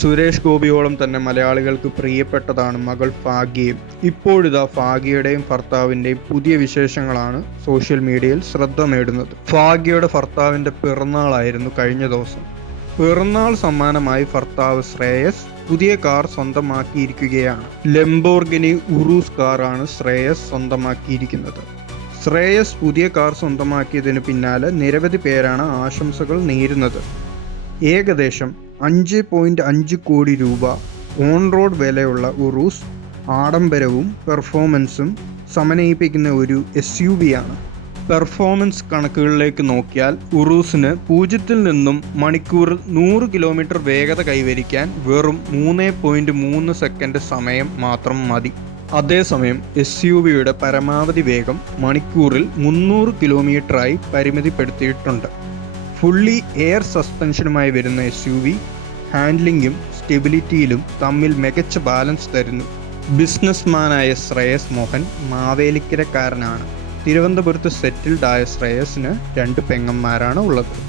സുരേഷ് ഗോപിയോളം തന്നെ മലയാളികൾക്ക് പ്രിയപ്പെട്ടതാണ് മകൾ ഫാഗിയും ഇപ്പോഴിതാ ഫാഗിയുടെയും ഭർത്താവിന്റെയും പുതിയ വിശേഷങ്ങളാണ് സോഷ്യൽ മീഡിയയിൽ ശ്രദ്ധ നേടുന്നത്. ഫാഗിയുടെ ഭർത്താവിന്റെ പിറന്നാളായിരുന്നു കഴിഞ്ഞ ദിവസം. പിറന്നാൾ സമ്മാനമായി ഭർത്താവ് ശ്രേയസ് പുതിയ കാർ സ്വന്തമാക്കിയിരിക്കുകയാണ്. ലംബോർഗിനി ഉറൂസ് കാറാണ് ശ്രേയസ് സ്വന്തമാക്കിയിരിക്കുന്നത്. ശ്രേയസ് പുതിയ കാർ സ്വന്തമാക്കിയതിന് പിന്നാലെ നിരവധി പേരാണ് ആശംസകൾ നേരുന്നത്. ഏകദേശം അഞ്ച് പോയിന്റ് അഞ്ച് കോടി രൂപ ഓൺ റോഡ് വിലയുള്ള ഉറൂസ് ആഡംബരവും പെർഫോമൻസും സമന്വയിപ്പിക്കുന്ന ഒരു എസ് യു വി ആണ് പെർഫോമൻസ് കണക്കുകളിലേക്ക് നോക്കിയാൽ ഉറൂസിന് പൂജ്യത്തിൽ നിന്നും മണിക്കൂറിൽ നൂറ് കിലോമീറ്റർ വേഗത കൈവരിക്കാൻ വെറും മൂന്ന് പോയിന്റ് മൂന്ന് സെക്കൻഡ് സമയം മാത്രം മതി. അതേസമയം എസ് യു വിയുടെ പരമാവധി വേഗം മണിക്കൂറിൽ മുന്നൂറ് കിലോമീറ്ററായി പരിമിതിപ്പെടുത്തിയിട്ടുണ്ട്. ഫുള്ളി എയർ സസ്പെൻഷനുമായി വരുന്ന എസ് യു വി ഹാൻഡ്ലിങ്ങും സ്റ്റെബിലിറ്റിയിലും തമ്മിൽ മികച്ച ബാലൻസ് തരുന്നു. ബിസിനസ്മാനായ ശ്രേയസ് മോഹൻ മാവേലിക്കരക്കാരനാണ്. തിരുവനന്തപുരത്ത് സെറ്റിൽഡായ ശ്രേയസിന് രണ്ട് പെങ്ങന്മാരാണ് ഉള്ളത്.